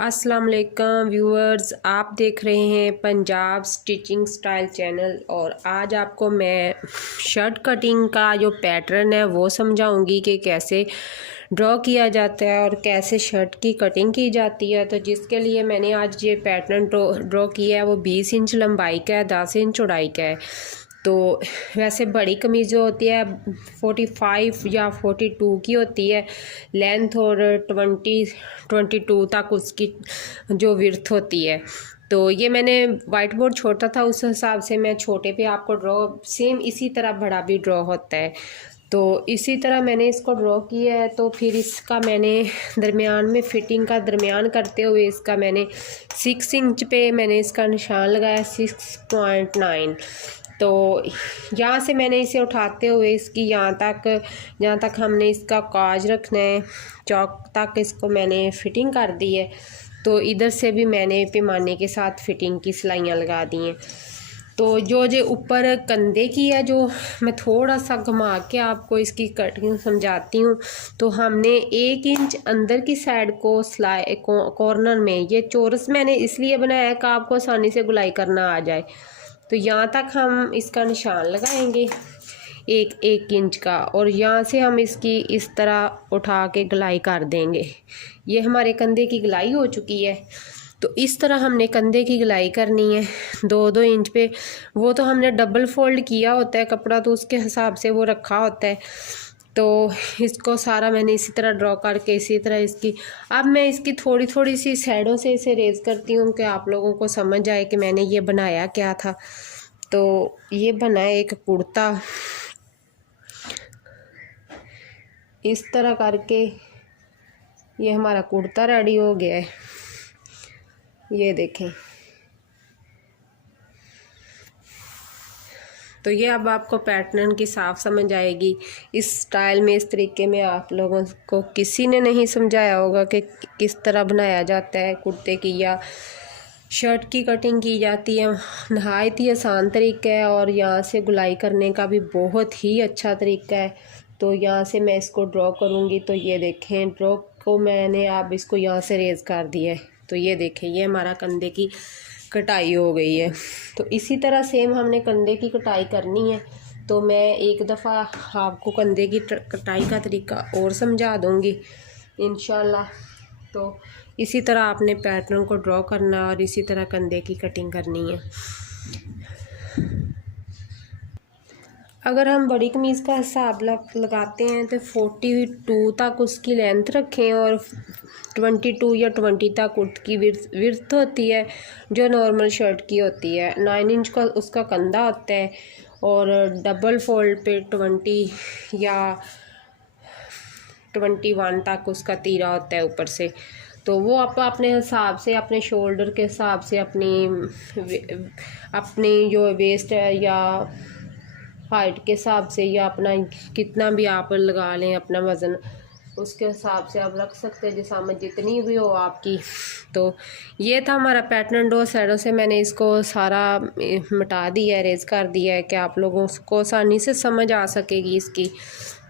अस्सलाम वालेकुम व्यूअर्स, आप देख रहे हैं पंजाब स्टिचिंग स्टाइल चैनल। और आज आपको मैं शर्ट कटिंग का जो पैटर्न है वो समझाऊंगी कि कैसे ड्रॉ किया जाता है और कैसे शर्ट की कटिंग की जाती है। तो जिसके लिए मैंने आज ये पैटर्न ड्रॉ किया है वो 20 इंच लंबाई का है, 10 इंच चौड़ाई का है। तो वैसे बड़ी कमीज़ जो होती है 45 या 42 की होती है लेंथ, और 22 तक उसकी जो विड्थ होती है। तो ये मैंने वाइट बोर्ड छोटा था, उस हिसाब से मैं छोटे पे आपको ड्रॉ सेम इसी तरह बड़ा भी ड्रॉ होता है। तो इसी तरह मैंने इसको ड्रॉ किया है। तो फिर इसका मैंने दरमियान में फिटिंग का दरमियान करते हुए इसका मैंने 6 इंच पे मैंने इसका निशान लगाया 6.9। तो यहाँ से मैंने इसे उठाते हुए इसकी जहाँ तक हमने इसका काज रखना है चौक तक इसको मैंने फिटिंग कर दी है। तो इधर से भी मैंने पैमाने के साथ फिटिंग की सिलाइयाँ लगा दी हैं। तो जो ऊपर कंधे की है, जो मैं थोड़ा सा घुमा के आपको इसकी कटिंग समझाती हूँ। तो हमने 1 इंच अंदर की साइड को सिलाई कॉर्नर में, ये चौरस मैंने इसलिए बनाया है कि आपको आसानी से गुलाई करना आ जाए। तो यहाँ तक हम इसका निशान लगाएंगे 1 इंच का, और यहाँ से हम इसकी इस तरह उठा के गुलाई कर देंगे। ये हमारे कंधे की गुलाई हो चुकी है। तो इस तरह हमने कंधे की गुलाई करनी है 2-2 इंच पे। वो तो हमने डबल फोल्ड किया होता है कपड़ा, तो उसके हिसाब से वो रखा होता है। तो इसको सारा मैंने इसी तरह ड्रॉ करके इसी तरह इसकी, अब मैं इसकी थोड़ी थोड़ी सी साइडों से इसे रेज़ करती हूँ कि आप लोगों को समझ आए कि मैंने ये बनाया क्या था। तो ये बना है एक कुर्ता, इस तरह करके ये हमारा कुर्ता रेडी हो गया है। ये देखें। तो ये अब आपको पैटर्न की साफ समझ आएगी। इस स्टाइल में, इस तरीके में आप लोगों को किसी ने नहीं समझाया होगा कि किस तरह बनाया जाता है कुर्ते की या शर्ट की कटिंग की जाती है। नहायत ही आसान तरीका है, और यहाँ से गुलाई करने का भी बहुत ही अच्छा तरीका है। तो यहाँ से मैं इसको ड्रॉ करूँगी। तो ये देखें, ड्रॉ को मैंने अब इसको यहाँ से रेज़ कर दिया है। तो ये देखें, ये हमारा कंधे की कटाई हो गई है। तो इसी तरह सेम हमने कंधे की कटाई करनी है। तो मैं एक दफ़ा आपको कंधे की कटाई का तरीका और समझा दूँगी इंशाल्लाह। तो इसी तरह आपने पैटर्न को ड्रॉ करना और इसी तरह कंधे की कटिंग करनी है। अगर हम बड़ी कमीज़ का हिसाब लगाते हैं तो 42 तक उसकी लेंथ रखें, और 22 या 20 तक उसकी विड्थ होती है जो नॉर्मल शर्ट की होती है। 9 इंच का उसका कंधा होता है, और डबल फोल्ड पे 20 या 21 तक उसका तीरा होता है ऊपर से। तो वो आप अपने हिसाब से, अपने शोल्डर के हिसाब से, अपनी जो वेस्ट है या हाइट के हिसाब से, या अपना कितना भी आप लगा लें अपना वज़न, उसके हिसाब से आप रख सकते हैं जिसामत जितनी भी हो आपकी। तो ये था हमारा पैटर्न। 2 साइडों से मैंने इसको सारा मिटा दिया है, रेज़ कर दिया है कि आप लोगों को आसानी से समझ आ सकेगी इसकी।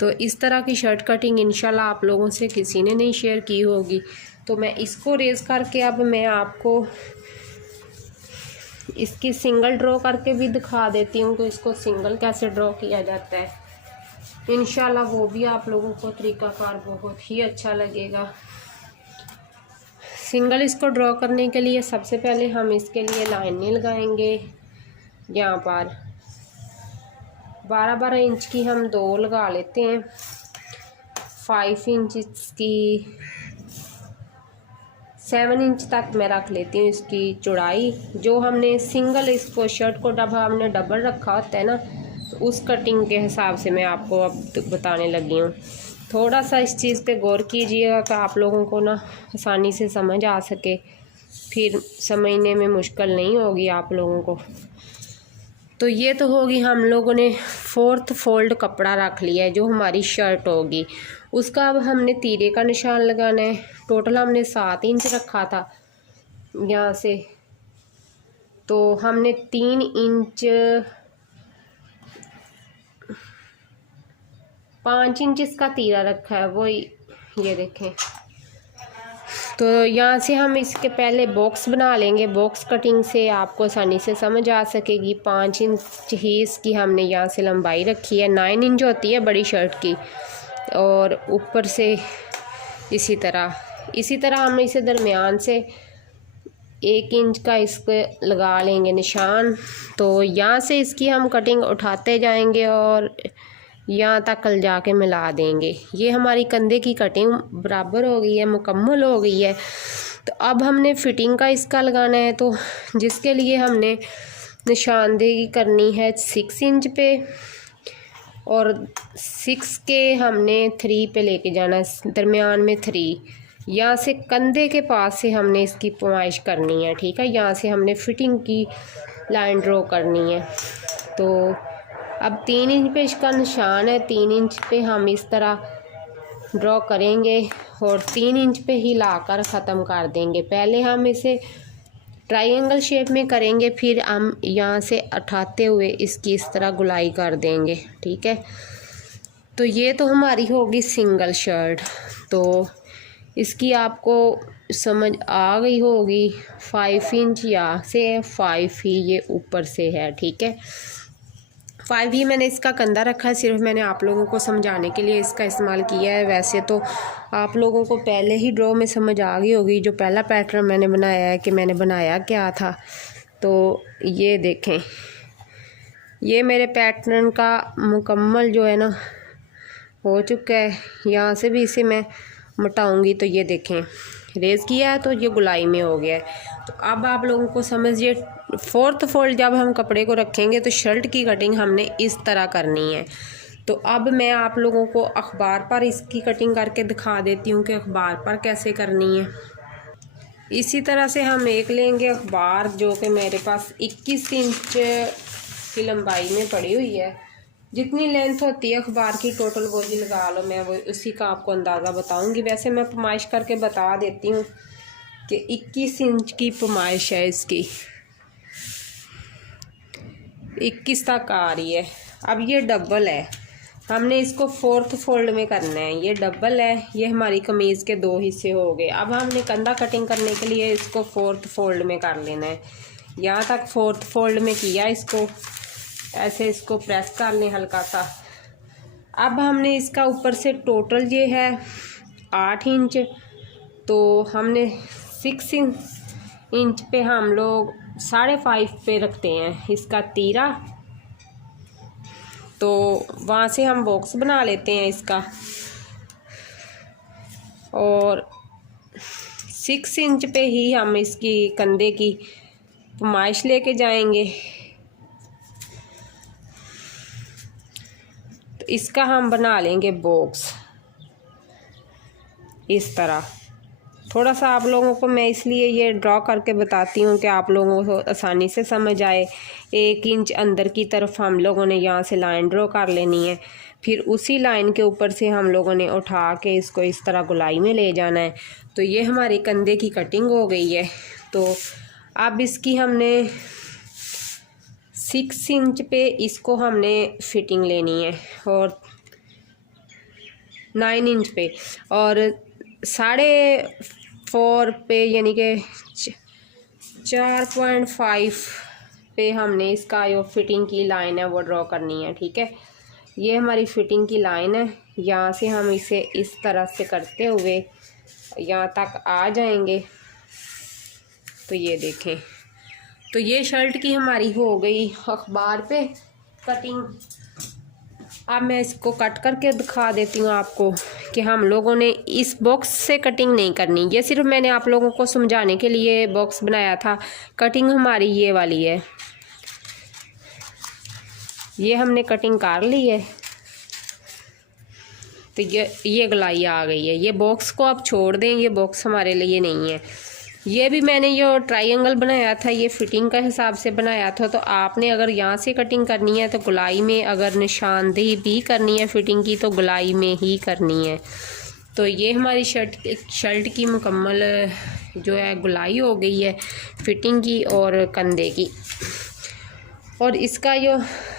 तो इस तरह की शर्ट कटिंग इंशाल्लाह आप लोगों से किसी ने नहीं शेयर की होगी। तो मैं इसको रेज़ करके अब मैं आपको इसकी सिंगल ड्रॉ करके भी दिखा देती हूँ कि इसको सिंगल कैसे ड्रॉ किया जाता है। इंशाल्लाह वो भी आप लोगों को तरीक़ाकार बहुत ही अच्छा लगेगा। सिंगल इसको ड्रॉ करने के लिए सबसे पहले हम इसके लिए लाइनें लगाएंगे। यहाँ पर 12-12 इंच की हम 2 लगा लेते हैं। 5 इंच की 7 इंच तक मैं रख लेती हूँ इसकी चौड़ाई। जो हमने सिंगल इसको शर्ट को हमने डबल रखा होता है ना, तो उस कटिंग के हिसाब से मैं आपको अब बताने लगी हूँ। थोड़ा सा इस चीज़ पे गौर कीजिएगा कि आप लोगों को ना आसानी से समझ आ सके, फिर समझने में मुश्किल नहीं होगी आप लोगों को। तो ये तो होगी, हम लोगों ने 4th फोल्ड कपड़ा रख लिया है जो हमारी शर्ट होगी। उसका अब हमने तीरे का निशान लगाना है। टोटल हमने 7 इंच रखा था यहाँ से। तो हमने 3 इंच 5 इंच इसका तीरा रखा है। वो ये देखें, तो यहाँ से हम इसके पहले बॉक्स बना लेंगे। बॉक्स कटिंग से आपको आसानी से समझ आ सकेगी। 5 इंच ही इसकी हमने यहाँ से लंबाई रखी है। 9 इंच होती है बड़ी शर्ट की, और ऊपर से इसी तरह हम इसे दरमियान से 1 इंच का इसको लगा लेंगे निशान। तो यहाँ से इसकी हम कटिंग उठाते जाएंगे और यहाँ तक कल जाके मिला देंगे। ये हमारी कंधे की कटिंग बराबर हो गई है, मुकम्मल हो गई है। तो अब हमने फिटिंग का इसका लगाना है, तो जिसके लिए हमने निशानदेही करनी है 6 इंच पे, और 6 के हमने 3 पे लेके जाना है, दरमियान में 3। यहाँ से कंधे के पास से हमने इसकी पैमाइश करनी है, ठीक है। यहाँ से हमने फिटिंग की लाइन ड्रॉ करनी है। तो अब 3 इंच पे इसका निशान है, 3 इंच पे हम इस तरह ड्रॉ करेंगे और 3 इंच पे ही लाकर ख़त्म कर देंगे। पहले हम इसे ट्रायंगल शेप में करेंगे, फिर हम यहाँ से उठाते हुए इसकी इस तरह गुलाई कर देंगे, ठीक है। तो ये तो हमारी होगी सिंगल शर्ट। तो इसकी आपको समझ आ गई होगी। 5 इंच यहाँ से 5 ही ये ऊपर से है, ठीक है। 5 ही मैंने इसका कंधा रखा है, सिर्फ मैंने आप लोगों को समझाने के लिए इसका इस्तेमाल किया है। वैसे तो आप लोगों को पहले ही ड्रॉ में समझ आ गई होगी, जो पहला पैटर्न मैंने बनाया है कि मैंने बनाया क्या था। तो ये देखें, ये मेरे पैटर्न का मुकम्मल जो है ना हो चुका है। यहाँ से भी इसे मैं मटाऊँगी तो ये देखें रेज़ किया है तो ये गुलाई में हो गया है। तो अब आप लोगों को समझिए, 4th फोल्ड जब हम कपड़े को रखेंगे तो शर्ट की कटिंग हमने इस तरह करनी है। तो अब मैं आप लोगों को अखबार पर इसकी कटिंग करके दिखा देती हूँ कि अखबार पर कैसे करनी है। इसी तरह से हम एक लेंगे अखबार, जो कि मेरे पास 21 इंच की लंबाई में पड़ी हुई है। जितनी लेंथ होती है अखबार की टोटल वो ही लगा लो, मैं वो उसी का आपको अंदाज़ा बताऊंगी। वैसे मैं पैमाइश करके बता देती हूँ कि 21 इंच की पैमाइश है इसकी, 21 तक आ रही है। अब ये डबल है, हमने इसको 4th फोल्ड में करना है। ये डबल है, ये हमारी कमीज़ के 2 हिस्से हो गए। अब हमने कंधा कटिंग करने के लिए इसको 4th फोल्ड में कर लेना है। यहाँ तक 4th फोल्ड में किया, इसको ऐसे इसको प्रेस कर लें हल्का सा। अब हमने इसका ऊपर से टोटल ये है 8 इंच, तो हमने 6 इंच पे हम लोग 5.5 पे रखते हैं इसका तीरा। तो वहाँ से हम बॉक्स बना लेते हैं इसका, और 6 इंच पे ही हम इसकी कंधे की पैमाइश लेके जाएंगे। तो इसका हम बना लेंगे बॉक्स इस तरह। थोड़ा सा आप लोगों को मैं इसलिए ये ड्रॉ करके बताती हूँ कि आप लोगों को आसानी से समझ आए। 1 इंच अंदर की तरफ हम लोगों ने यहाँ से लाइन ड्रॉ कर लेनी है, फिर उसी लाइन के ऊपर से हम लोगों ने उठा के इसको इस तरह गुलाई में ले जाना है। तो ये हमारी कंधे की कटिंग हो गई है। तो अब इसकी हमने 6 इंच पे इसको हमने फिटिंग लेनी है, और 9 इंच पे, और 4.5 पे यानी कि 4.5 पे हमने इसका जो फिटिंग की लाइन है वो ड्रॉ करनी है, ठीक है। ये हमारी फिटिंग की लाइन है। यहाँ से हम इसे इस तरह से करते हुए यहाँ तक आ जाएंगे। तो ये देखें, तो ये शर्ट की हमारी हो गई अखबार पे कटिंग। अब मैं इसको कट करके दिखा देती हूँ आपको कि हम लोगों ने इस बॉक्स से कटिंग नहीं करनी। ये सिर्फ मैंने आप लोगों को समझाने के लिए बॉक्स बनाया था। कटिंग हमारी ये वाली है, ये हमने कटिंग कर ली है। तो ये गलाई आ गई है। ये बॉक्स को आप छोड़ दें, ये बॉक्स हमारे लिए नहीं है। ये भी मैंने जो ट्रायंगल बनाया था ये फिटिंग का हिसाब से बनाया था। तो आपने अगर यहाँ से कटिंग करनी है तो गुलाई में, अगर निशानदेही भी करनी है फिटिंग की तो गुलाई में ही करनी है। तो ये हमारी शर्ट की मुकम्मल जो है गुलाई हो गई है फिटिंग की और कंधे की। और इसका जो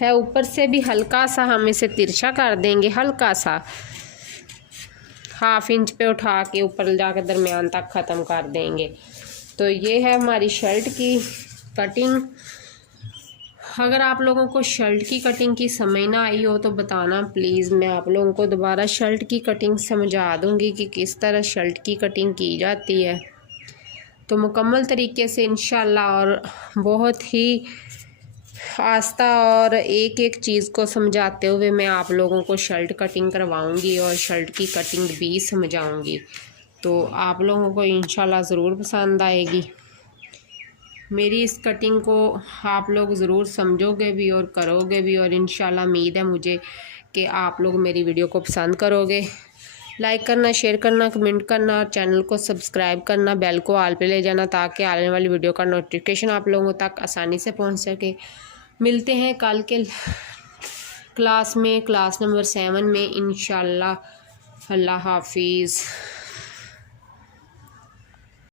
है ऊपर से भी हल्का सा हम इसे तिरछा कर देंगे, हल्का सा हाफ इंच पे उठा के ऊपर जाकर दरमियान तक ख़त्म कर देंगे। तो ये है हमारी शर्ट की कटिंग। अगर आप लोगों को शर्ट की कटिंग की समझ ना आई हो तो बताना प्लीज़, मैं आप लोगों को दोबारा शर्ट की कटिंग समझा दूंगी कि किस तरह शर्ट की कटिंग की जाती है। तो मुकम्मल तरीके से इंशाल्लाह और बहुत ही आस्ता और एक एक चीज़ को समझाते हुए मैं आप लोगों को शर्ट कटिंग करवाऊंगी और शर्ट की कटिंग भी समझाऊंगी। तो आप लोगों को इंशाल्लाह ज़रूर पसंद आएगी। मेरी इस कटिंग को आप लोग ज़रूर समझोगे भी और करोगे भी, और इंशाल्लाह उम्मीद है मुझे कि आप लोग मेरी वीडियो को पसंद करोगे। लाइक करना, शेयर करना, कमेंट करना और चैनल को सब्सक्राइब करना, बेल को ऑल पे ले जाना ताकि आने वाली वीडियो का नोटिफिकेशन आप लोगों तक आसानी से पहुंच सके। मिलते हैं कल के क्लास में, क्लास नंबर 7 में इंशाल्लाह। अल्लाह हाफिज़।